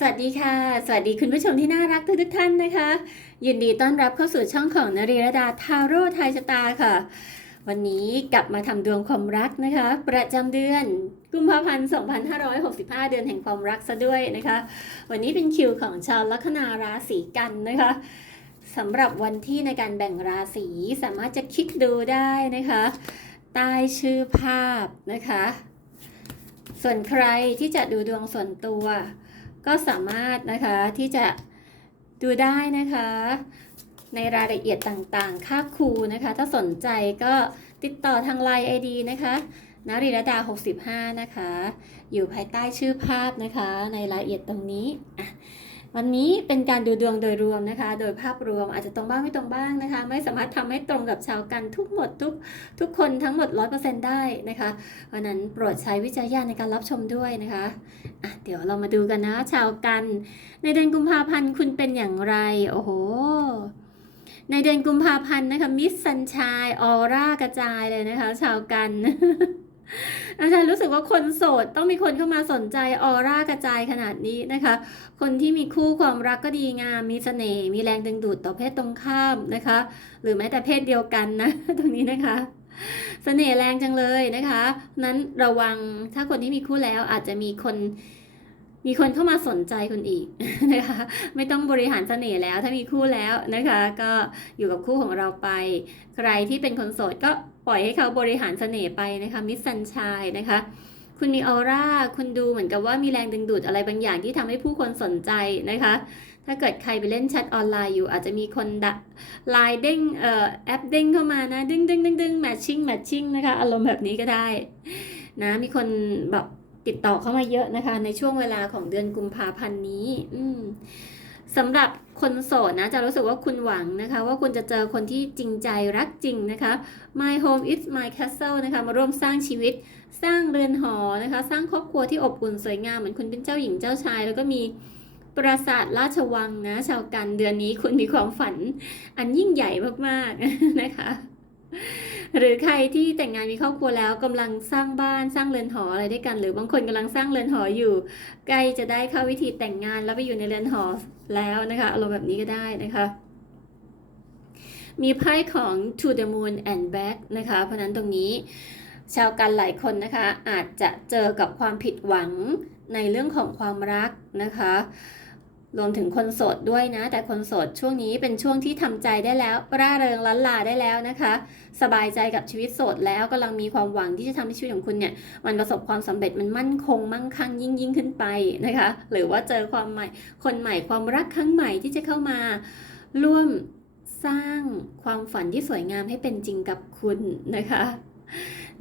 สวัสดีค่ะ สวัสดีคุณผู้ชมที่น่ารักทุกทุกท่านนะคะ ยินดีต้อนรับเข้าสู่ช่องของนรีรดาทาโร่ไทยชะตาค่ะ วันนี้กลับมาทำดวงความรักนะคะ ประจำเดือนกุมภาพันธ์2565 เดือนแห่งความรักซะด้วยนะคะ วันนี้เป็นคิวของชาวลัคนาราศีกันนะคะสำหรับวันที่ในการแบ่งราศีสามารถจะคลิกดูได้นะคะใต้ชื่อภาพนะคะ ส่วนใครที่จะดูดวงส่วนตัว ก็สามารถนะคะที่จะดูได้นะคะในรายละเอียดต่างๆ ค่าครูนะคะ ถ้าสนใจก็ติดต่อทางไลน์ ID นะคะนริรดา 65 นะคะ อยู่ภายใต้ชื่อภาพนะคะ ในรายละเอียดตรงนี้อะ วันนี้เป็นการดูดวงโดยรวมนะคะ โดยภาพรวมอาจจะตรงบ้างไม่ตรงบ้างนะคะ ไม่สามารถทำให้ตรงกับชาวกันทุกหมดทุกทุกคนทั้งหมด 100%ได้นะคะเพราะนั้นโปรดใช้วิจารณญาณในการรับชมด้วยนะคะอะเดี๋ยวเรามาดูกันนะชาวกัน ในเดือนกุมภาพันธ์คุณเป็นอย่างไร โอ้โหในเดือนกุมภาพันธ์นะคะมิสซันชายออร่ากระจายเลยนะคะ ชาวกัน อาจารย์รู้สึกว่าคนโสดต้องมีคนเข้ามาสนใจออร่ากระจายขนาดนี้นะคะ คนที่มีคู่ความรักก็ดีงาม มีเสน่ห์มีแรงดึงดูดต่อเพศตรงข้ามนะคะ หรือแม้แต่เพศเดียวกันนะ ตรงนี้นะคะเสน่ห์แรงจังเลยนะคะ นั้นระวังถ้าคนที่มีคู่แล้วอาจจะมีคนมีคนเข้ามาสนใจคุณอีกนะคะไม่ต้องบริหารเสน่ห์แล้วถ้ามีคู่แล้วนะคะ ก็อยู่กับคู่ของเราไป ใครที่เป็นคนโสดก็ ปล่อยให้เขาบริหารเสน่ห์ไปนะคะมิสซันชายนะคะ คุณมีออร่าคุณดูเหมือนกับว่ามีแรงดึงดูดอะไรบางอย่างที่ทำให้ผู้คนสนใจนะคะ ถ้าเกิดใครไปเล่นแชทออนไลน์อยู่ อาจจะมีคนดะไลน์เด้งเอ่อแอปเด้งเข้ามานะดึงดึงดึงดึงแมทชิ่งแมทชิ่งนะคะอารมณ์แบบนี้ก็ได้นะมีคนแบบติดต่อเข้ามาเยอะนะคะ ในช่วงเวลาของเดือนกุมภาพันธ์นี้ อืม สำหรับคนโสดนะจะรู้สึกว่าคุณหวังนะคะ ว่าคุณจะเจอคนที่จริงใจรักจริงนะคะ My home is my castle นะคะ มาร่วมสร้างชีวิต สร้างเรือนหอนะคะ สร้างครอบครัวที่อบอุ่นสวยงามเหมือนคุณเป็นเจ้าหญิงเจ้าชาย แล้วก็มีปราสาทราชวังนะชาวกันเดือนนี้คุณมีความฝันอันยิ่งใหญ่มากๆนะคะ หรือใครที่แต่งงานมีครอบครัวแล้วกำลังสร้างบ้านสร้างเรือนหออะไรด้วยกัน หรือบางคนกำลังสร้างเรือนหออยู่ ใกล้จะได้เข้าวิธีแต่งงานแล้วไปอยู่ในเรือนหอแล้วนะคะอารมณ์แบบนี้ก็ได้นะคะมีไพ่ของ to the moon and back นะคะ เพราะฉะนั้นตรงนี้ชาวกันหลายคนนะคะ อาจจะเจอกับความผิดหวังในเรื่องของความรักนะคะ รวมถึงคนโสดด้วยนะ แต่คนโสดช่วงนี้เป็นช่วงที่ทำใจได้แล้ว ร่าเริงล้านลาได้แล้วนะคะ สบายใจกับชีวิตโสดแล้วกำลังมีความหวังที่จะทำให้ชีวิตของคุณเนี่ยมันประสบความสำเร็จมันมั่นคงมั่งคั่งยิ่งยิ่งขึ้นไปนะคะ หรือว่าเจอความใหม่คนใหม่ความรักครั้งใหม่ที่จะเข้ามา ร่วมสร้างความฝันที่สวยงามให้เป็นจริงกับคุณนะคะ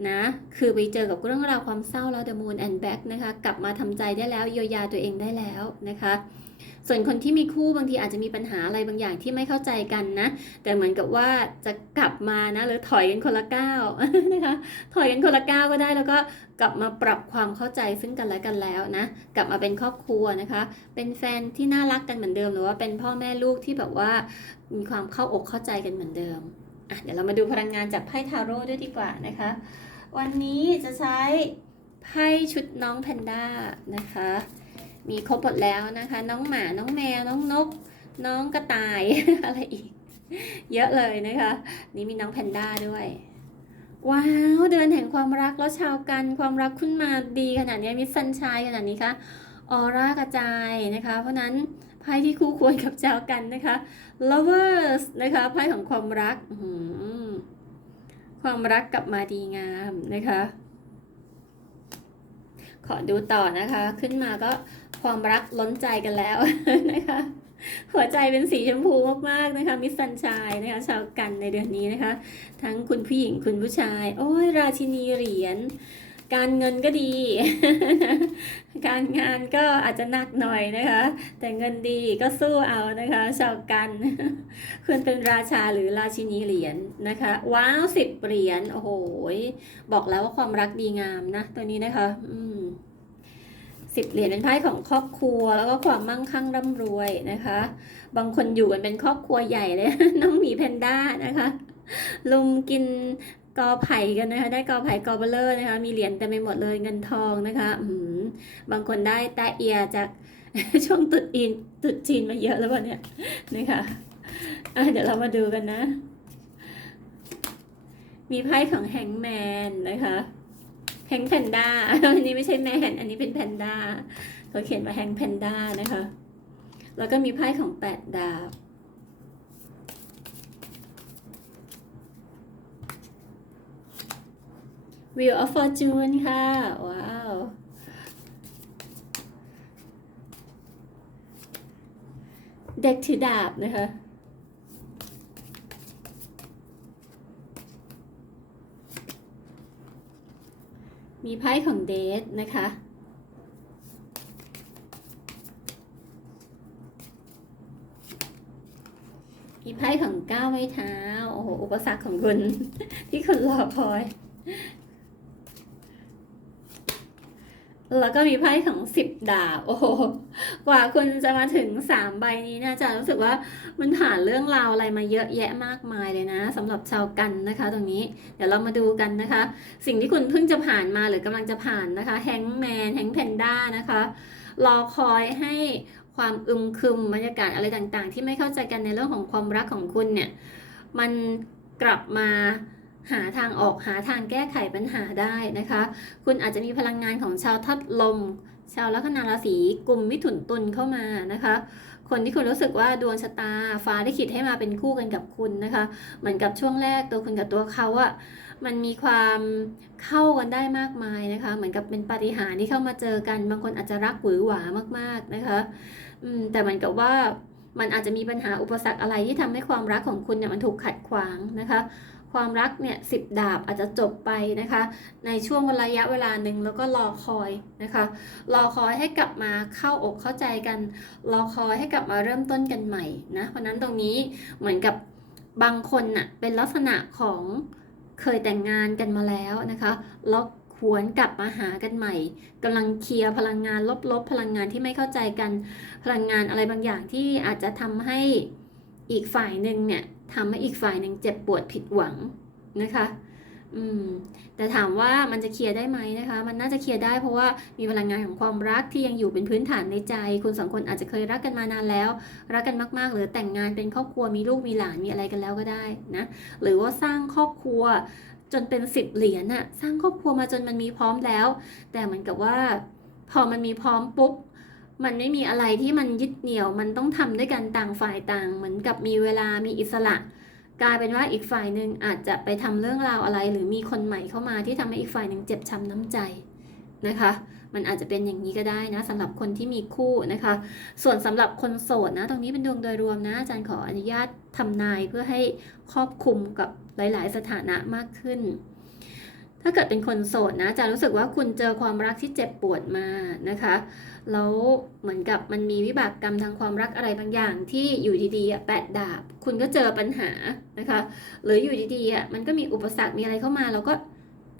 นะคือไปเจอกับเรื่องราวความเศร้าแล้ว The Moon and Back นะคะ กลับมาทำใจได้แล้วเยียวยาตัวเองได้แล้วนะคะ ส่วนคนที่มีคู่บางทีอาจจะมีปัญหาอะไรบางอย่างที่ไม่เข้าใจกันนะ แต่เหมือนกับว่าจะกลับมานะหรือถอยกันคนละก้าวนะคะถอยกันคนละก้าวก็ได้แล้วก็กลับมาปรับความเข้าใจซึ่งกันและกันแล้วนะ กลับมาเป็นครอบครัวนะคะ เป็นแฟนที่น่ารักกันเหมือนเดิม หรือว่าเป็นพ่อแม่ลูกที่แบบว่ามีความเข้าอกเข้าใจกันเหมือนเดิมอะเดี๋ยวเรามาดูพลังงานจากไพ่ทาโร่ด้วยดีกว่านะคะ วันนี้จะใช้ไพ่ชุดน้องแพนด้านะคะ มีครบหมดแล้วนะคะ น้องหมา น้องแมว น้องนก น้องกระต่าย อะไรอีก เยอะเลยนะคะ นี่มีน้องแพนด้าด้วย ว้าว เดือนแห่งความรักแล้วชาวกัน ความรักขึ้นมาดีขนาดนี้มีสันชายขนาดนี้คะออร่ากระจายนะคะ เพราะนั้นไพ่ที่คู่ควรกับชาวกันนะคะ lovers นะคะไพ่ของความรักความรักกลับมาดีงามนะคะ ขอดูต่อนะคะ ขึ้นมาก็ ความรักล้นใจกันแล้วนะคะ หัวใจเป็นสีชมพูมากๆนะคะมิสซันชายนะคะชาวกันในเดือนนี้นะคะ ทั้งคุณผู้หญิงคุณผู้ชาย โอ้ยราชินีเหรียญการเงินก็ดี การงานก็อาจจะหนักหน่อยนะคะ แต่เงินดีก็สู้เอานะคะ ชาวกันคุณเป็นราชาหรือราชินีเหรียญนะคะ ว้าวสิบเหรียญ โอ้โห บอกแล้วว่าความรักดีงามนะ ตัวนี้นะคะ อืม สิบเหรียญเป็นไพ่ของครอบครัว แล้วก็ความมั่งคั่งร่ำรวยนะคะ บางคนอยู่กันเป็นครอบครัวใหญ่เลย น้องหมีแพนด้านะคะ ลุมกินกอไผ่กันนะคะ ได้กอไผ่กอเบลเลอร์นะคะ มีเหรียญเต็มไปหมดเลยเงินทองนะคะอืมบางคนได้แตะเอียจากช่วงตุดอินตุดจีนมาเยอะแล้ววะเนี่ยนะคะอะเดี๋ยวเรามาดูกันนะ มีไพ่ของแฮงแมนนะคะ แฮงแพนด้า อันนี้ไม่ใช่แมน อันนี้เป็นแพนด้าเขาเขียนว่าแฮงแพนด้านะคะ แล้วก็มีไพ่ของแปดดาบ Wheel of Fortune ค่ะ ว้าว เด็กถือดาบนะคะ มีไพ่ของเดทนะคะ มีไพ่ของก้าวไม้เท้า โอ้โห อุปสรรคของคุณ ที่คุณรอคอย แล้วก็มีไพ่ของสิบดาบโอ้โหกว่าคุณจะมาถึงสามใบนี้เนะจะรู้สึกว่ามันผ่านเรื่องราวอะไรมาเยอะแยะมากมายเลยนะสำหรับชาวกันนะคะ ตรงนี้เดี๋ยวเรามาดูกันนะคะ สิ่งที่คุณเพิ่งจะผ่านมาหรือกำลังจะผ่านนะคะแฮงแมนแฮงแพนด้านะคะรอคอยให้ความอึมครึมบรรยากาศอะไรต่างๆ ที่ไม่เข้าใจกันในเรื่องของความรักของคุณเนี่ยมันกลับมา หาทางออกหาทางแก้ไขปัญหาได้นะคะ คุณอาจจะมีพลังงานของชาวทัดลม ชาวลัคนาราศีกลุ่มมิถุนตุลเข้ามานะคะ คนที่คุณรู้สึกว่าดวงชะตาฟ้าได้ขิดให้มาเป็นคู่กันกับคุณนะคะ เหมือนกับช่วงแรกตัวคุณกับตัวเขาอะมันมีความเข้ากันได้มากมายนะคะ เหมือนกับเป็นปาฏิหาริย์ที่เข้ามาเจอกัน บางคนอาจจะรักหวือหวามากๆนะคะแต่เหมือนกับว่ามันอาจจะมีปัญหาอุปสรรคอะไรที่ทำให้ความรักของคุณเนี่ยมันถูกขัดขวางนะคะ ความรักเนี่ยสิบดาบอาจจะจบไปนะคะ ในช่วงระยะเวลาหนึ่งแล้วก็รอคอยนะคะ รอคอยให้กลับมาเข้าอกเข้าใจกัน รอคอยให้กลับมาเริ่มต้นกันใหม่นะเพราะนั้นตรงนี้เหมือนกับบางคนน่ะเป็นลักษณะของเคยแต่งงานกันมาแล้วนะคะแล้วหวนกลับมาหากันใหม่กำลังเคลียร์พลังงานลบๆ พลังงานที่ไม่เข้าใจกัน พลังงานอะไรบางอย่างที่อาจจะทำให้อีกฝ่ายหนึ่งเนี่ย ทำให้อีกฝ่ายหนึ่งเจ็บปวดผิดหวังนะคะ อืม แต่ถามว่ามันจะเคลียร์ได้ไหมนะคะ มันน่าจะเคลียร์ได้เพราะว่ามีพลังงานของความรักที่ยังอยู่เป็นพื้นฐานในใจ คุณสองคนอาจจะเคยรักกันมานานแล้ว รักกันมากๆ หรือแต่งงานเป็นครอบครัวมีลูกมีหลานมีอะไรกันแล้วก็ได้นะ หรือว่าสร้างครอบครัวจนเป็นสิบเหรียญน่ะ สร้างครอบครัวมาจนมันมีพร้อมแล้ว แต่เหมือนกับว่า พอมันมีพร้อมปุ๊บ มันไม่มีอะไรที่มันยึดเหนี่ยว มันต้องทำด้วยกันต่างฝ่ายต่าง เหมือนกับมีเวลามีอิสระ กลายเป็นว่าอีกฝ่ายหนึ่งอาจจะไปทำเรื่องราวอะไร หรือมีคนใหม่เข้ามาที่ทำให้อีกฝ่ายหนึ่งเจ็บช้ำน้ำใจนะคะ มันอาจจะเป็นอย่างนี้ก็ได้นะสำหรับคนที่มีคู่นะคะ ส่วนสำหรับคนโสดนะ ตรงนี้เป็นดวงโดยรวมนะอาจารย์ขออนุญาตทำนายเพื่อให้ครอบคลุมกับหลาย ๆ สถานะมากขึ้น ถ้าเกิดเป็นคนโสดนะจะรู้สึกว่าคุณเจอความรักที่เจ็บปวดมานะคะแล้วเหมือนกับมันมีวิบากกรรมทางความรักอะไรบางอย่างที่อยู่ดีๆแปดดาบ คุณก็เจอปัญหานะคะหรืออยู่ดีๆมันก็มีอุปสรรคมีอะไรเข้ามาเราก็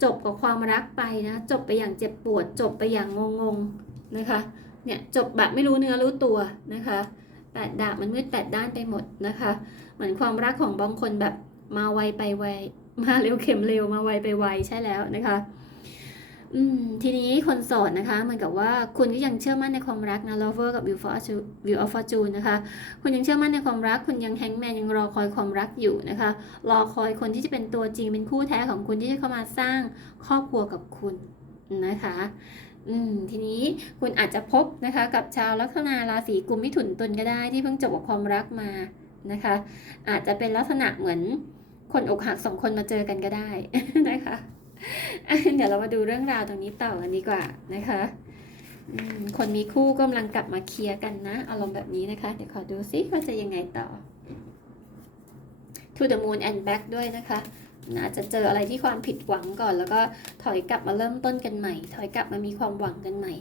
จบกับความรักไปนะจบไปอย่างเจ็บปวด จบไปอย่างงงๆนะคะเนี่ยจบแบบไม่รู้เนื้อรู้ตัวนะคะแปดดาบมันมืดแปดด้านไปหมดนะคะ เหมือนความรักของบางคนแบบมาไวไปไว มาเร็วเข็มเร็วมาไวไปไวใช่แล้วนะคะอืมทีนี้คนโสดนะคะเหมือนกับว่าคุณก็ยังเชื่อมั่นในความรักนะ lover กับ view for view of fortune นะคะ คุณยังเชื่อมั่นในความรัก คุณยังแฮงแมนยังรอคอยความรักอยู่นะคะ รอคอยคนที่จะเป็นตัวจริงเป็นคู่แท้ของคุณที่จะเข้ามาสร้างครอบครัวกับคุณนะคะอืมทีนี้คุณอาจจะพบนะคะ กับชาวลัคนาราศีกุมมิถุนตุลก็ได้ที่เพิ่งจบกับความรักมานะคะ อาจจะเป็นลักษณะเหมือน คนอกหักสองคนมาเจอกันก็ได้นะคะ เดี๋ยวเรามาดูเรื่องราวตรงนี้ต่อกันดีกว่านะคะคนมีคู่กำลังกลับมาเคลียร์กันนะ อารมณ์แบบนี้นะคะ เดี๋ยวขอดูซิว่าจะยังไงต่อ To the moon and back ด้วยนะคะอาจจะเจออะไรที่ความผิดหวังก่อน แล้วก็ถอยกลับมาเริ่มต้นกันใหม่ ถอยกลับมามีความหวังกันใหม่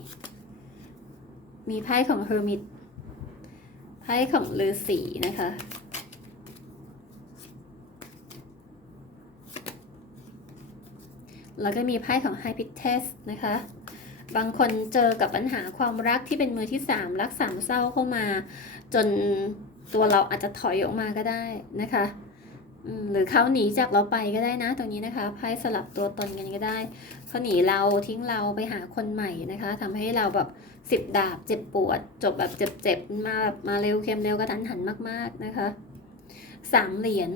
มีไพ่ของ Hermit ไพ่ของฤาษีนะคะ แล้วก็มีไพ่ของ High p i t e s นะคะ บางคนเจอกับปัญหาความรักที่เป็นมือที่สามรักสามเศร้าเข้ามา จนตัวเราอาจจะถอยออกมาก็ได้นะคะหรือเขาหนีจากเราไปก็ได้นะ ตรงนี้นะคะไพ่สลับตัวตนกันก็ได้เขาหนีเราทิ้งเราไปหาคนใหม่นะคะทำให้เราแบบสิบดาบเจ็บปวด จบแบบเจ็บๆมาแบบมาเร็วเค็มเร็วกระทันหันมาก ๆนะคะสามเหรียญ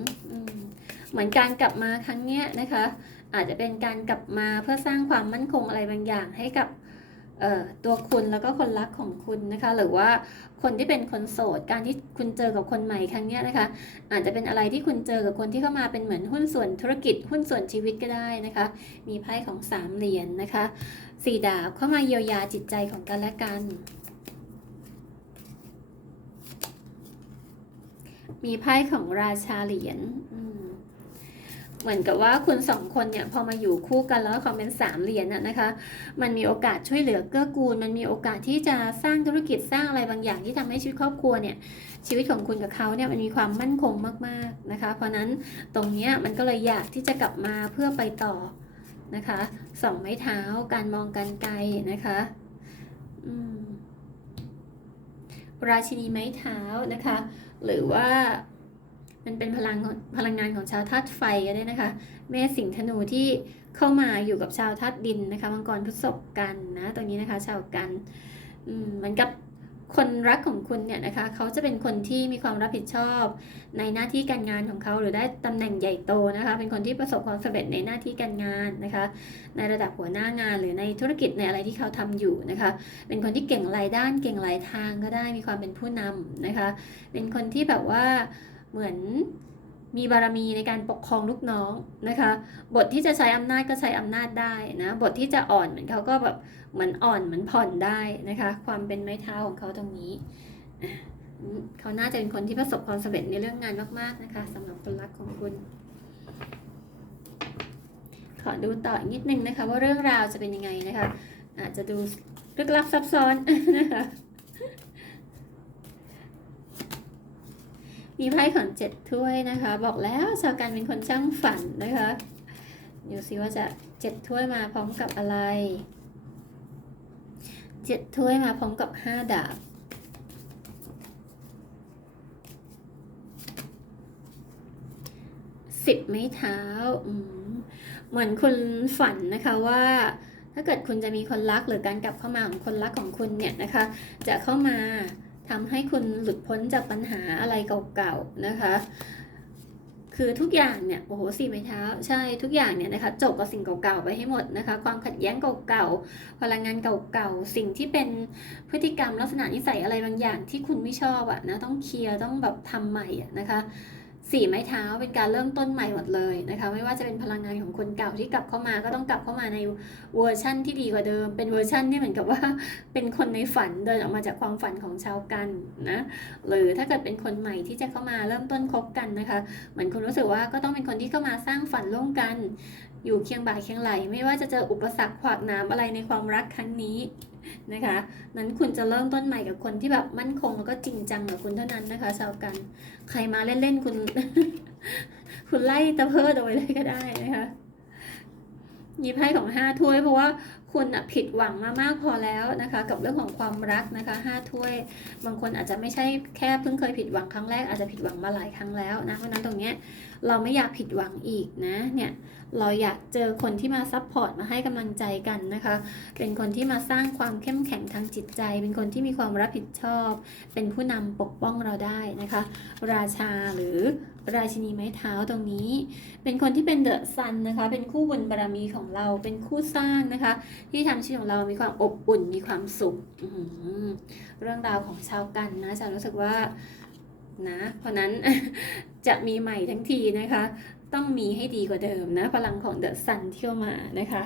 เหมือนการกลับมาครั้งเนี้ยนะคะ อาจจะเป็นการกลับมาเพื่อสร้างความมั่นคงอะไรบางอย่างให้กับตัวคุณแล้วก็คนรักของคุณนะคะ หรือว่าคนที่เป็นคนโสดการที่คุณเจอกับคนใหม่ครั้งนี้นะคะ อาจจะเป็นอะไรที่คุณเจอกับคนที่เข้ามาเป็นเหมือนหุ้นส่วนธุรกิจหุ้นส่วนชีวิตก็ได้นะคะ มีไพ่ของสามเหรียญนนะคะสี่ดาบเข้ามาเยียวยาจิตใจของกันและกัน มีไพ่ของราชาเหรียญอืม เหมือนกับว่าคุณสองคนเนี่ยพอมาอยู่คู่กันแล้วความเป็นสามเหรียญน่ะนะคะ มันมีโอกาสช่วยเหลือเกื้อกูล มันมีโอกาสที่จะสร้างธุรกิจสร้างอะไรบางอย่างที่ทำให้ชีวิตครอบครัวเนี่ยชีวิตของคุณกับเขาเนี่ยมันมีความมั่นคงมากๆนะคะ เพราะนั้นตรงเนี้ยมันก็เลยอยากที่จะกลับมาเพื่อไปต่อนะคะสองไม้เท้าการมองการไกลนะคะราชินีไม้เท้านะคะ หรือว่า มันเป็นพลังพลังงานของชาวธาตุไฟก็ได้นะคะแม่สิงห์ธนูที่เข้ามาอยู่กับชาวธาตุดินนะคะมังกรพฤษภกันนะตรงนี้นะคะ ชาวกันเหมือนกับคนรักของคุณเนี่ยนะคะเขาจะเป็นคนที่มีความรับผิดชอบ ในหน้าที่การงานของเขาหรือได้ตำแหน่งใหญ่โตนะคะ เป็นคนที่ประสบความสำเร็จในหน้าที่การงานนะคะ ในระดับหัวหน้างานหรือในธุรกิจในอะไรที่เขาทำอยู่นะคะ เป็นคนที่เก่งหลายด้านเก่งหลายทางก็ได้มีความเป็นผู้นำนะคะ เป็นคนที่แบบว่า เหมือนมีบารมีในการปกครองลูกน้องนะคะ บทที่จะใช้อำนาจก็ใช้อำนาจได้นะ บทที่จะอ่อนเหมือนเขาก็แบบเหมือนอ่อนเหมือนผ่อนได้นะคะ ความเป็นไม้เท้าของเขาตรงนี้ เขาน่าจะเป็นคนที่ประสบความสำเร็จในเรื่องงานมากๆนะคะสำหรับคนรักของคุณ ขอดูต่ออีกนิดนึงนะคะ ว่าเรื่องราวจะเป็นยังไงนะคะ อาจจะดูลึกลับซับซ้อนนะคะ มีไพ่ของเจ็ดถ้วยนะคะ บอกแล้วชาวการเป็นคนช่างฝันนะคะดูซิว่าจะเจ็ดถ้วยมาพร้อมกับอะไรเจ็ดถ้วยมาพร้อมกับห้าดาบสิบไม้เท้ามเหมือนคุณฝันนะคะว่าถ้าเกิดคุณจะมีคนรักหรือการกลับเข้ามาของคนรักของคุณเนี่ยนะคะ จะเข้ามา ทำให้คุณหลุดพ้นจากปัญหาอะไรเก่าๆนะคะ คือทุกอย่างเนี่ยโอ้โหสี่ไม้เท้า ใช่ทุกอย่างเนี่ยนะคะจบกับสิ่งเก่าๆไปให้หมดนะคะ ความขัดแย้งเก่าๆพลังงานเก่าๆสิ่งที่เป็นพฤติกรรมลักษณะนิสัยอะไรบางอย่างที่คุณไม่ชอบอะนะต้องเคลียร์ต้องแบบทำใหม่อะนะคะ สี่ไม้เท้าเป็นการเริ่มต้นใหม่หมดเลยนะคะ ไม่ว่าจะเป็นพลังงานของคนเก่าที่กลับเข้ามา ก็ต้องกลับเข้ามาในเวอร์ชั่นที่ดีกว่าเดิม เป็นเวอร์ชั่นที่เหมือนกับว่าเป็นคนในฝันเดินออกมาจากความฝันของชาวกันนะหรือถ้าเกิดเป็นคนใหม่ที่จะเข้ามาเริ่มต้นคบกันนะคะเหมือนคุณรู้สึกว่าก็ต้องเป็นคนที่เข้ามาสร้างฝันร่วมกัน อยู่เคียงบ่าเคียงไหล ไม่ว่าจะเจออุปสรรคขวากน้ำอะไรในความรักครั้งนี้ นะคะ นั้นคุณจะเริ่มต้นใหม่กับคนที่แบบมั่นคงแล้วก็จริงจังกับคุณเท่านั้นนะคะชาวกัน ใครมาเล่นๆคุณ คุณไล่ตะเพิดเอาไว้เลยก็ได้นะคะหยิบให้ของห้าถ้วยเพราะว่าคุณผิดหวังมามากพอแล้วนะคะ กับเรื่องของความรักนะคะห้าถ้วย บางคนอาจจะไม่ใช่แค่เพิ่งเคยผิดหวังครั้งแรกอาจจะผิดหวังมาหลายครั้งแล้วนะเพราะฉะนั้นตรงเนี้ยเราไม่อยากผิดหวังอีกนะเนี่ย เราอยากเจอคนที่มาซัพพอร์ตมาให้กำลังใจกันนะคะ เป็นคนที่มาสร้างความเข้มแข็งทางจิตใจ เป็นคนที่มีความรับผิดชอบ เป็นผู้นำปกป้องเราได้นะคะ ราชาหรือราชินีไม้เท้าตรงนี้ เป็นคนที่เป็นเดอะซันนะคะ เป็นคู่บุญบารมีของเรา เป็นคู่สร้างนะคะ ที่ทำชีวิตของเรามีความอบอุ่น มีความสุข เรื่องราวของชาวกันนะจะรู้สึกว่านะ เพราะนั้นจะมีใหม่ทั้งทีนะคะ ต้องมีให้ดีกว่าเดิมนะ พลังของเดอะซันเที่ยวมานะคะ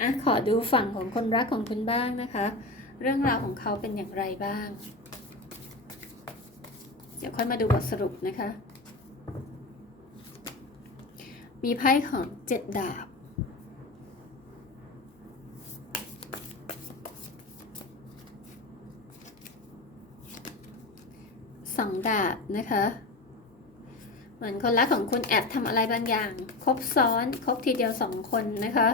อะขอดูฝั่งของคนรักของคุณบ้างนะคะ เรื่องราวของเขาเป็นอย่างไรบ้าง เดี๋ยวค่อยมาดูบทสรุปนะคะ มีไพ่ของเจ็ดดาบสองดาบนะคะ เหมือนคนรักของคุณแอบทำอะไรบางอย่าง ครบซ้อน ครบทีเดียวสองคนนะคะ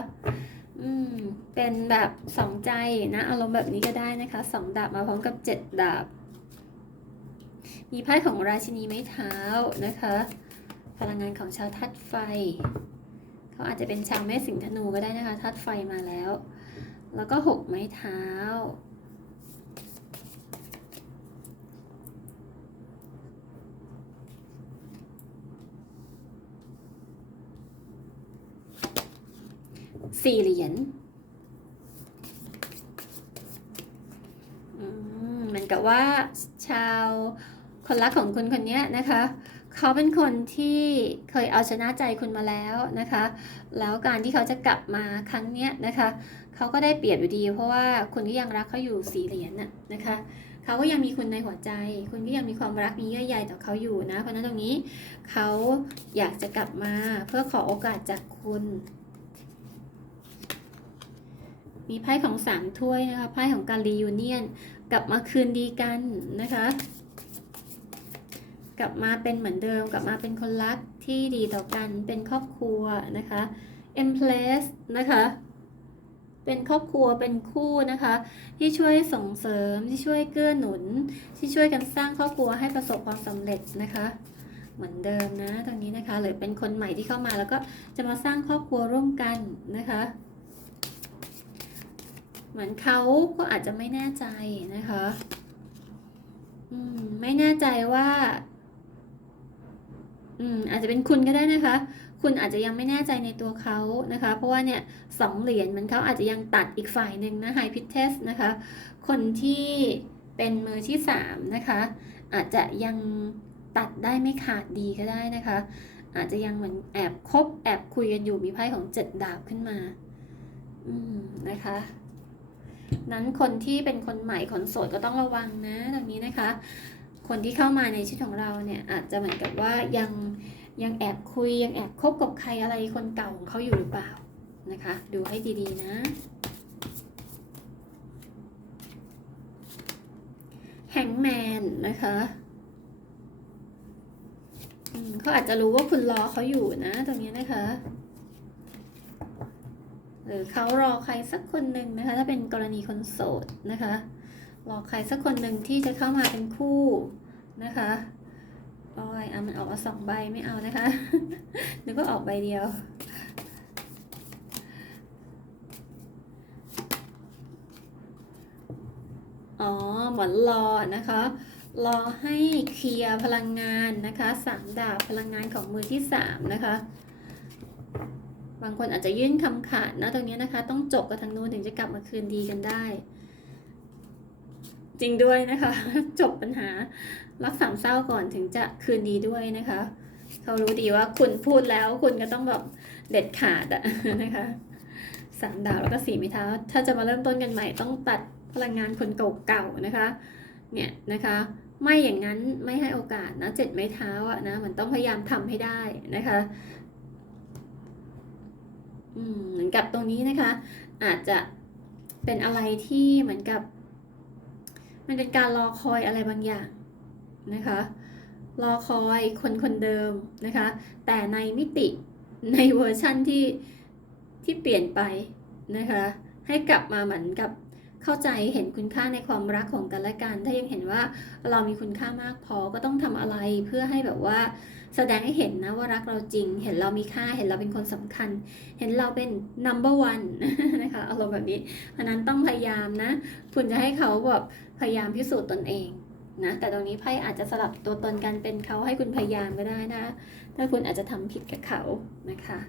อืม เป็นแบบสองใจนะ อารมณ์แบบนี้ก็ได้นะคะสองดาบมาพร้อมกับเจ็ดดาบ มีไพ่ของราชินีไม้เท้านะคะ พลังงานของชาวธาตุไฟ เขาอาจจะเป็นชาวแม่สิงธนูก็ได้นะคะธาตุไฟมาแล้ว แล้วก็หกไม้เท้า สี่เหรียญเหมือนกับว่าชาวคนรักของคุณคนนี้นะคะเขาเป็นคนที่เคยเอาชนะใจคุณมาแล้วนะคะ แล้วการที่เขาจะกลับมาครั้งเนี้ยนะคะเขาก็ได้เปรียบอยู่ดี เพราะว่าคุณก็ยังรักเขาอยู่สี่เหรียญน่ะนะคะเขาก็ยังมีคุณในหัวใจ คุณก็ยังมีความรักมีเยื่อใยต่อเขาอยู่นะเพราะนั้นตรงนี้เขาอยากจะกลับมาเพื่อขอโอกาสจากคุณ มีไพ่ของสามถ้วยนะคะ ไพ่ของการรียูเนียน กลับมาคืนดีกันนะคะ กลับมาเป็นเหมือนเดิม กลับมาเป็นคนรักที่ดีต่อกัน เป็นครอบครัวนะคะ e m p l a c e นะคะ เป็นครอบครัว เป็นคู่นะคะ ที่ช่วยส่งเสริม ที่ช่วยเกื้อหนุน ที่ช่วยกันสร้างครอบครัวให้ประสบความสำเร็จนะคะเหมือนเดิมนะตรงนี้นะคะหรือเป็นคนใหม่ที่เข้ามาแล้วก็จะมาสร้างครอบครัวร่วมกันนะคะ เหมือนเขาก็อาจจะไม่แน่ใจนะคะอืมไม่แน่ใจว่าอืมอาจจะเป็นคุณก็ได้นะคะ คุณอาจจะยังไม่แน่ใจในตัวเขานะคะ เพราะว่าเนี่ยสองเหรียญมันเขาอาจจะยังตัดอีกฝ่ายหนึ่งนะไฮพิเทสนะคะ คนที่เป็นมือที่สามนะคะ อาจจะยังตัดได้ไม่ขาดดีก็ได้นะคะ อาจจะยังเหมือนแอบคบแอบคุยกันอยู่มีไพ่ของเจ็ดดาบขึ้นมา อืมนะคะ นั้นคนที่เป็นคนใหม่คนโสดก็ต้องระวังนะตรงนี้นะคะ คนที่เข้ามาในชีวิตของเราเนี่ยอาจจะเหมือนกับว่ายังยังแอบคุยยังแอบคบกับใครอะไรคนเก่าของเขาอยู่หรือเปล่านะคะ ดูให้ดีๆนะ แฮงแมนนะคะเขาอาจจะรู้ว่าคุณรอเขาอยู่นะตรงนี้นะคะ หรือเขารอใครสักคนหนึ่งนะคะ ถ้าเป็นกรณีคนโสดนะคะ รอใครสักคนหนึ่งที่จะเข้ามาเป็นคู่นะคะโอ้ยเอามันออกมาสองใบไม่เอานะคะนึกว่าออกใบเดียว อ๋อเหมือนรอนะคะ รอให้เคลียร์พลังงานนะคะสามดาบพลังงานของมือที่สามนะคะ บางคนอาจจะยื่นคำขาดนะตรงนี้นะคะ ต้องจบกับทางนู้นถึงจะกลับมาคืนดีกันได้ จริงด้วยนะคะ จบปัญหารักสามเศร้าก่อนถึงจะคืนดีด้วยนะคะเขารู้ดีว่าคุณพูดแล้วคุณก็ต้องแบบเด็ดขาดอะนะคะสามดาวแล้วก็สี่ไม้เท้า ถ้าจะมาเริ่มต้นกันใหม่ต้องตัดพลังงานคนเก่าๆนะคะ เนี่ยนะคะ ไม่อย่างนั้นไม่ให้โอกาสนะเจ็ดไม้เท้าอะนะมันต้องพยายามทำให้ได้นะคะ เหมือนกับตรงนี้นะคะ อาจจะเป็นอะไรที่เหมือนกับ มันเป็นการรอคอยอะไรบางอย่างนะคะ รอคอยคนคนเดิมนะคะ แต่ในมิติในเวอร์ชั่นที่ที่เปลี่ยนไปนะคะ ให้กลับมาเหมือนกับ เข้าใจเห็นคุณค่าในความรักของกันและกัน ถ้ายังเห็นว่าเรามีคุณค่ามากพอก็ต้องทำอะไรเพื่อให้แบบว่าแสดงให้เห็นนะว่ารักเราจริง เห็นเรามีค่าเห็นเราเป็นคนสำคัญ เห็นเราเป็น number one นะคะอารมณ์แบบนี้อันนั้นต้องพยายามนะ คุณจะให้เขาแบบพยายามพิสูจน์ตนเองนะแต่ตรงนี้ไพ่อาจจะสลับตัวตนกันเป็นเขาให้คุณพยายามก็ได้นะ ถ้าคุณอาจจะทำผิดกับเขานะคะ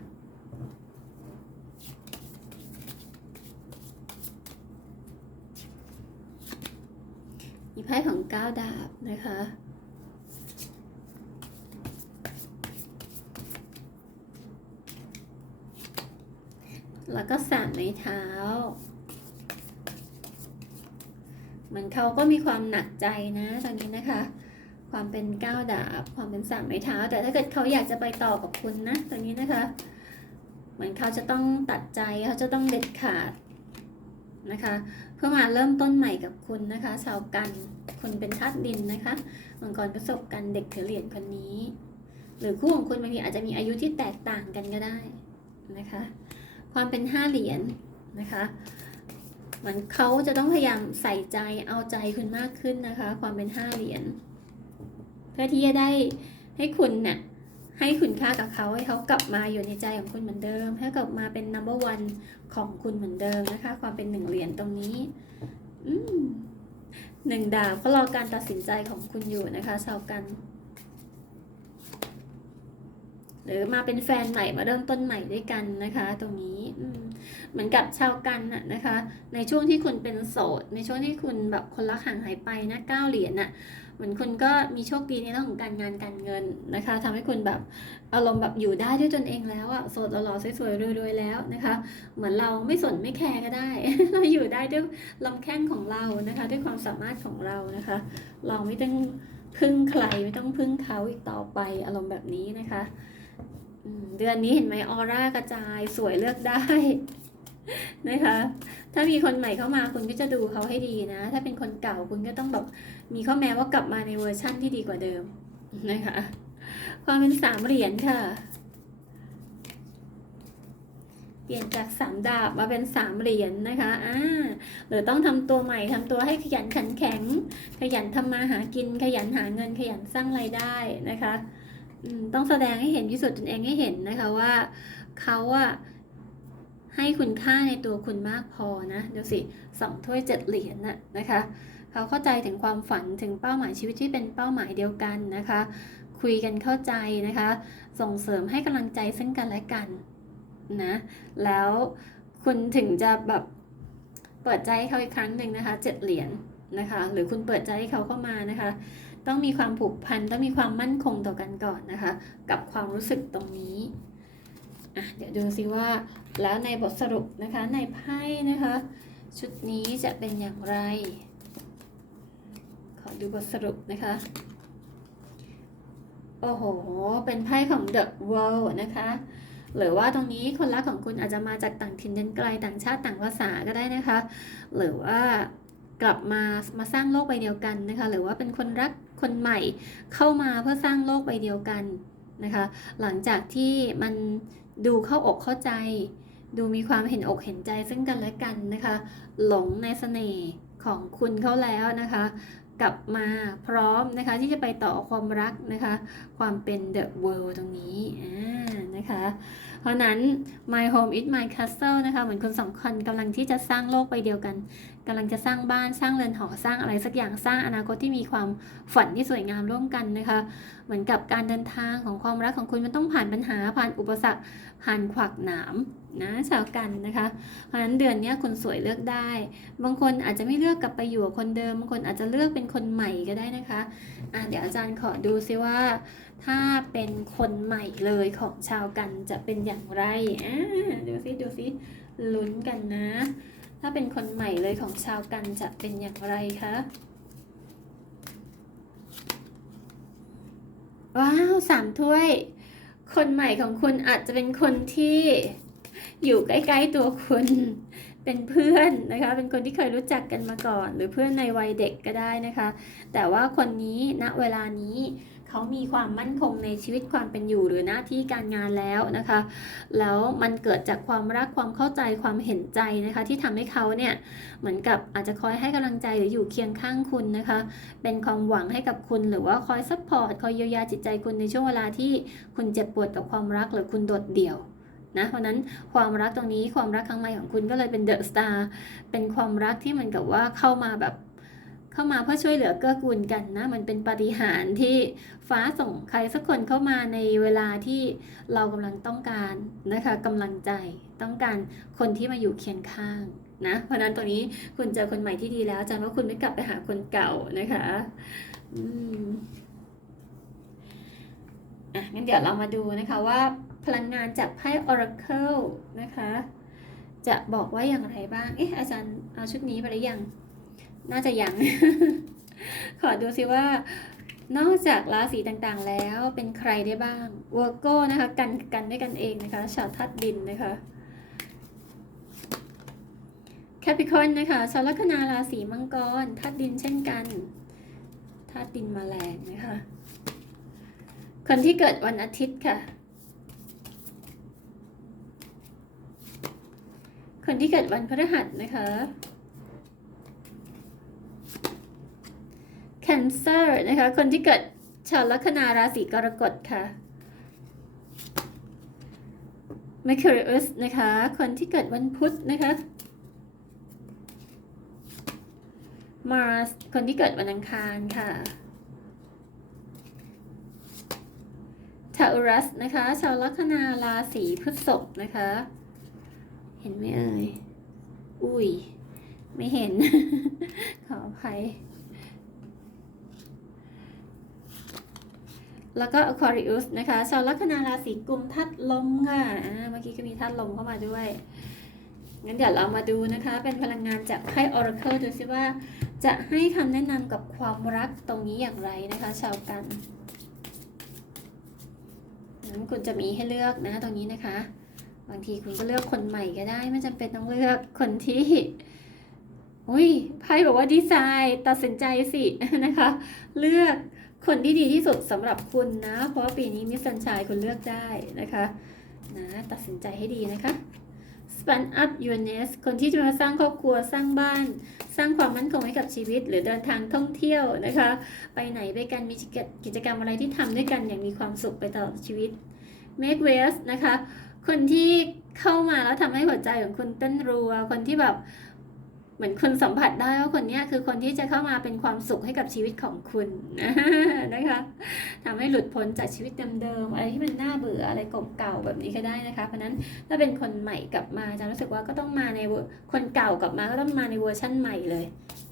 มีไพ่ของก้าวดาบนะคะแล้วก็สามไม้เท้า เหมือนเขาก็มีความหนักใจนะ ตอนนี้นะคะ ความเป็นก้าวดาบ ความเป็นสามไม้เท้า แต่ถ้าเกิดเขาอยากจะไปต่อกับคุณนะ ตอนนี้นะคะ เหมือนเขาจะต้องตัดใจ เขาจะต้องเด็ดขาด นะคะ เพื่อมาเริ่มต้นใหม่กับคุณนะคะ ชาวกันคนเป็นธาตุดินนะคะมังกรประสบการณ์เด็กถือเหรียญคนนี้ หรือคู่ของคุณบางทีอาจจะมีอายุที่แตกต่างกันก็ได้นะคะ ความเป็นห้าเหรียญนะคะเหมือนเขาจะต้องพยายามใส่ใจเอาใจคุณมากขึ้นนะคะ ความเป็นห้าเหรียญเพื่อที่จะได้ให้คุณเนี่ย ให้คุณค่ากับเขาให้เขากลับมาอยู่ในใจของคุณเหมือนเดิม ให้กลับมาเป็น number one ของคุณเหมือนเดิมนะคะ ความเป็นหนึ่งเหรียญตรงนี้อืหนึ่งดาบก็รอการตัดสินใจของคุณอยู่นะคะชาวกัน หรือมาเป็นแฟนใหม่มาเริ่มต้นใหม่ด้วยกันนะคะ ตรงนี้อืเหมือนกับชาวกันน่ะนะคะ ในช่วงที่คุณเป็นโสด ในช่วงที่คุณแบบคนรักห่างหายไปนะเก้าเหรียญน่ะ เหมือนคุณก็มีโชคดีในเรื่องของการงานการเงินนะคะทำให้คุณแบบอารมณ์แบบอยู่ได้ด้วยตนเองแล้วอะโสดหล่อสวยๆรวยๆแล้วนะคะ เหมือนเราไม่สนไม่แคร์ก็ได้ เราอยู่ได้ด้วยลำแข้งของเรานะคะ ด้วยความสามารถของเรานะคะ เราไม่ต้องพึ่งใครไม่ต้องพึ่งเขาอีกต่อไปอารมณ์แบบนี้นะคะเดือนนี้เห็นไหมออร่ากระจายสวยเลือกได้นะคะ ถ้ามีคนใหม่เข้ามาคุณก็จะดูเขาให้ดีนะ ถ้าเป็นคนเก่าคุณก็ต้องแบบ มีข้อแม้ว่ากลับมาในเวอร์ชั่นที่ดีกว่าเดิมนะคะ ความเป็นสามเหรียญค่ะ เปลี่ยนจากสามดาบมาเป็นสามเหรียญนะคะ อ่าหรือต้องทำตัวใหม่ทำตัวให้ขยันขันแข็ง ขยันทำมาหากิน ขยันหาเงิน ขยันสร้างรายได้นะคะต้องแสดงให้เห็นพิสูจน์ตนเองให้เห็นนะคะว่าเขาอะให้คุณค่าในตัวคุณมากพอนะดูสิสองถ้วยเจ็ดเหรียญน่ะนะคะ เขาเข้าใจถึงความฝันถึงเป้าหมายชีวิตที่เป็นเป้าหมายเดียวกันนะคะ คุยกันเข้าใจนะคะ ส่งเสริมให้กำลังใจซึ่งกันและกันนะแล้วคุณถึงจะแบบเปิดใจให้เขาอีกครั้งหนึ่งนะคะเจ็ดเหรียญนะคะ หรือคุณเปิดใจให้เขาเข้ามานะคะ ต้องมีความผูกพันต้องมีความมั่นคงต่อกันก่อนนะคะ กับความรู้สึกตรงนี้อะเดี๋ยวดูซิว่าแล้วในบทสรุปนะคะในไพ่นะคะ ชุดนี้จะเป็นอย่างไร อดูบทสรุปนะคะ โอ้โห เป็นไพ่ของ The World นะคะ หรือว่าตรงนี้คนรักของคุณอาจจะมาจากต่างถิ่นแดนไกลต่างชาติต่างภาษาก็ได้นะคะ หรือว่ากลับมามาสร้างโลกใบเดียวกันนะคะ หรือว่าเป็นคนรักคนใหม่เข้ามาเพื่อสร้างโลกใบเดียวกันนะคะ หลังจากที่มันดูเข้าอกเข้าใจ ดูมีความเห็นอกเห็นใจซึ่งกันและกันนะคะ หลงในเสน่ห์ของคุณเขาแล้วนะคะ กลับมาพร้อมนะคะที่จะไปต่อความรักนะคะ ความเป็น the world ตรงนี้อ่านะคะ เพราะนั้น my home is my castle นะคะ เหมือนคนสองคนกำลังที่จะสร้างโลกใบเดียวกันกำลังจะสร้างบ้านสร้างเรือนหอสร้างอะไรสักอย่างสร้างอนาคตที่มีความฝันที่สวยงามร่วมกันนะคะ เหมือนกับการเดินทางของความรักของคุณมันต้องผ่านปัญหาผ่านอุปสรรคผ่านขวากหนาม นะชาวกันนะคะ เพราะฉะนั้นเดือนนี้คนสวยเลือกได้ บางคนอาจจะไม่เลือกกลับไปอยู่กับคนเดิม บางคนอาจจะเลือกเป็นคนใหม่ก็ได้นะคะอะเดี๋ยวอาจารย์ขอดูซิว่า ถ้าเป็นคนใหม่เลยของชาวกันจะเป็นอย่างไรอ่าดูซิดูซิลุ้นกันนะ ถ้าเป็นคนใหม่เลยของชาวกันจะเป็นอย่างไรคะว้าวสามถ้วย คนใหม่ของคุณอาจจะเป็นคนที่ อยู่ใกล้ๆตัวคุณเป็นเพื่อนนะคะ เป็นคนที่เคยรู้จักกันมาก่อน หรือเพื่อนในวัยเด็กก็ได้นะคะ แต่ว่าคนนี้ณเวลานี้เขามีความมั่นคงในชีวิตความเป็นอยู่หรือหน้าที่การงานแล้วนะคะ แล้วมันเกิดจากความรักความเข้าใจความเห็นใจนะคะ ที่ทำให้เขาเนี่ยเหมือนกับอาจจะคอยให้กำลังใจหรืออยู่เคียงข้างคุณนะคะ เป็นความหวังให้กับคุณหรือว่าคอยซัพพอร์ตคอยเยียวยาจิตใจคุณในช่วงเวลาที่คุณเจ็บปวดกับความรักหรือคุณโดดเดี่ยว นะเพราะนั้นความรักตรงนี้ความรักครั้งใหม่ของคุณก็เลยเป็นเดอะสตาร์เป็นความรักที่เหมือนกับว่าเข้ามาแบบเข้ามาเพื่อช่วยเหลือเกื้อกูลกันนะ มันเป็นปาฏิหาริย์ที่ฟ้าส่งใครสักคนเข้ามาในเวลาที่เรากำลังต้องการนะคะกำลังใจต้องการคนที่มาอยู่เคียงข้างนะเพราะฉะนั้นตรงนี้คุณเจอคนใหม่ที่ดีแล้วอาจารย์ว่าคุณไม่กลับไปหาคนเก่านะคะอืมอะงั้นเดี๋ยวเรามาดูนะคะว่า พลังงานจากไพ่ Oracle นะคะ จะบอกว่าอย่างไรบ้าง เอ๊ะอาจารย์เอาชุดนี้ไปหรือยัง น่าจะยัง ขอดูซิว่า นอกจากราศีต่างๆ แล้วเป็นใครได้บ้างวอร์โก้นะคะ กันกันด้วยกันเองนะคะ ชาวธาตุดินนะคะแคปิคอนนะคะชาวลัคนาราศีมังกรธาตุดินเช่นกันธาตุดินมาแรงนะคะ คนที่เกิดวันอาทิตย์ค่ะ คนที่เกิดวันพฤหัสนะคะ Cancer นะคะ คนที่เกิดชาวลัคนาราศีกรกฎค่ะ Mercurius นะคะ คนที่เกิดวันพุธนะคะ Mars คนที่เกิดวันอังคารค่ะ Taurus นะคะ ชาวลัคนาราศีพฤษภนะคะ เห็นไหมเอ่ย อุ้ย ไม่เห็น ขออภัย แล้วก็ Aquarius นะคะชาวลัคนาราศีกุมทัดลมค่ะอาเมื่อกี้ก็มีทัดลมเข้ามาด้วย งั้นเดี๋ยวเรามาดูนะคะ เป็นพลังงานจากไพ่ Oracle ดูซิว่า จะให้คำแนะนำกับความรักตรงนี้อย่างไรนะคะ ชาวกันงั้นคุณจะมีให้เลือกนะตรงนี้นะคะ บางทีคุณก็เลือกคนใหม่ก็ได้ไม่จำเป็นต้องเลือกคนที่อุ้ยไพ่บอกว่าดีไซน์ตัดสินใจสินะคะ เลือกคนที่ดีที่สุดสำหรับคุณนะ เพราะปีนี้มิสซันชายคุณเลือกได้นะคะนะตัดสินใจให้ดีนะคะ span up your nest คนที่จะมาสร้างครอบครัวสร้างบ้าน สร้างความมั่นคงให้กับชีวิต หรือเดินทางท่องเที่ยวนะคะ ไปไหนไปกันมีกิจกรรมอะไรที่ทำด้วยกันอย่างมีความสุขไปตลอดชีวิต make waves นะคะ คนที่เข้ามาแล้วทำให้หัวใจของคุณเต้นรัว คนที่แบบเหมือนคุณสัมผัสได้ว่าคนนี้คือคนที่จะเข้ามาเป็นความสุขให้กับชีวิตของคุณนะคะทำให้หลุดพ้นจากชีวิตเดิมๆอะไรที่มันน่าเบื่ออะไรเก่าๆแบบนี้ก็ได้นะคะ เพราะนั้นถ้าเป็นคนใหม่กลับมาจะรู้สึกว่าก็ต้องมาในคนเก่ากลับมาก็ต้องมาในเวอร์ชั่นใหม่เลย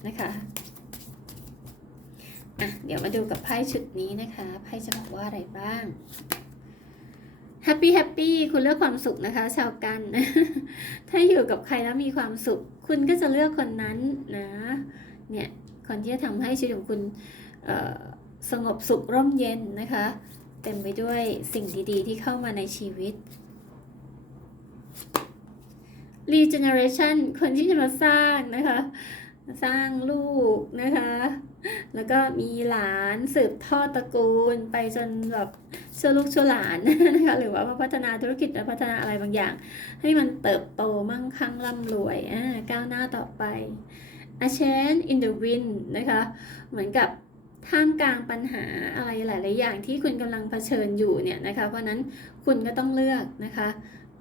นะคะอะเดี๋ยวมาดูกับไพ่ชุดนี้นะคะไพ่จะบอกว่าอะไรบ้าง แฮปปี้แฮปปี้คุณเลือกความสุขนะคะ ชาวกัน ถ้าอยู่กับใครแล้วมีความสุข คุณก็จะเลือกคนนั้นนะเนี่ยคนที่จะทำให้ชีวิตของคุณสงบสุขร่มเย็นนะคะ เต็มไปด้วยสิ่งดีๆ ที่เข้ามาในชีวิต regeneration คนที่จะมาสร้างนะคะ สร้างลูกนะคะ แล้วก็มีหลานสืบทอดตระกูลไปจนแบบชั่วลูกชั่วหลานนะคะ หรือว่ามาพัฒนาธุรกิจและพัฒนาอะไรบางอย่าง ให้มันเติบโตมั่งคั่งร่ำรวยอ่าก้าวหน้าต่อไป a change in the wind นะคะ เหมือนกับท่ามกลางปัญหาอะไรหลาย ๆ อย่างที่คุณกำลังเผชิญอยู่เนี่ยนะคะ เพราะนั้นคุณก็ต้องเลือกนะคะ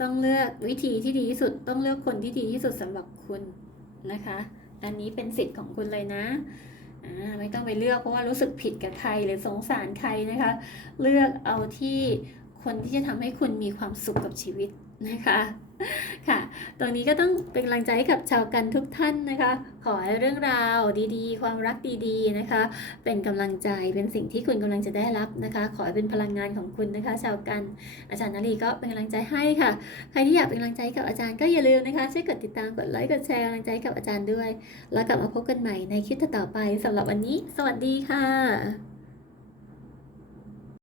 ต้องเลือกวิธีที่ดีที่สุด ต้องเลือกคนที่ดีที่สุดสำหรับคุณนะคะ อันนี้เป็นสิทธิ์ของคุณเลยนะไม่ต้องไปเลือกเพราะว่ารู้สึกผิดกับใครหรือสงสารใครนะคะ เลือกเอาที่คนที่จะทำให้คุณมีความสุขกับชีวิต นะคะค่ะ ตรงนี้ก็ต้องเป็นกำลังใจให้กับชาวกันทุกท่านนะคะ ขอให้เรื่องราวดีๆ ความรักดีๆนะคะ เป็นกำลังใจ เป็นสิ่งที่คุณกำลังจะได้รับนะคะ ขอให้เป็นพลังงานของคุณนะคะ ชาวกัน อาจารย์นลีก็เป็นกำลังใจให้ค่ะ ใครที่อยากเป็นกำลังใจกับอาจารย์ก็อย่าลืมนะคะ ช่วยกดติดตาม กดไลค์ กดแชร์กำลังใจกับอาจารย์ด้วย แล้วกลับมาพบกันใหม่ในคลิปต่อไปสำหรับวันนี้ สวัสดีค่ะ